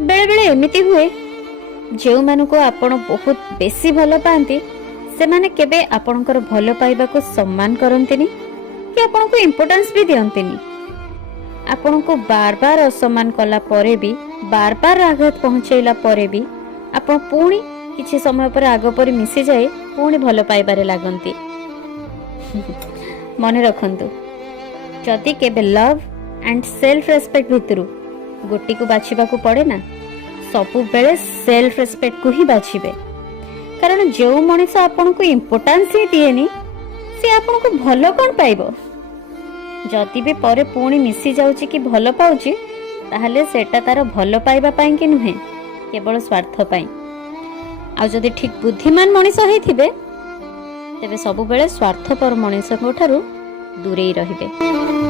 बेले बेले एमिति हुए जो मानक आपण बहुत बेसी भल पाती से माने केबे आपणकर भल पाइबा को सम्मान करंतिनी कि आपण को इम्पोर्टेंस भी दियंतिनी। आपण को बार बार असम्मान कला परे भी बार बार आघात पहुंचैला परे भी आपण पुणी किछि समय पर आग पर मिसी जाए पुणी भल पाइबारे लागंती। मने रखंतु जदि केबे लव एंड सेल्फ रेस्पेक्ट भितरु गोटी को बाछिबा को पड़े ना सबु बेले सेल्फ रेस्पेक्ट को ही बाछिबे। कारण जो मनीष आपन को इम्पोर्टेंस ही दिएनी से आपन को भलो कोन पाइबो। जदि भी परे पुणी मिसी जाउची कि भलो पाउची ताहले सेटा तार भलो पाइबा पाई कि नुहे केवल स्वार्थ पाई। आ जदि ठीक बुद्धिमान मनीष होइथिबे तेबे सबु बेले स्वार्थपर मनीष को ठारू दूरेई रहिबे।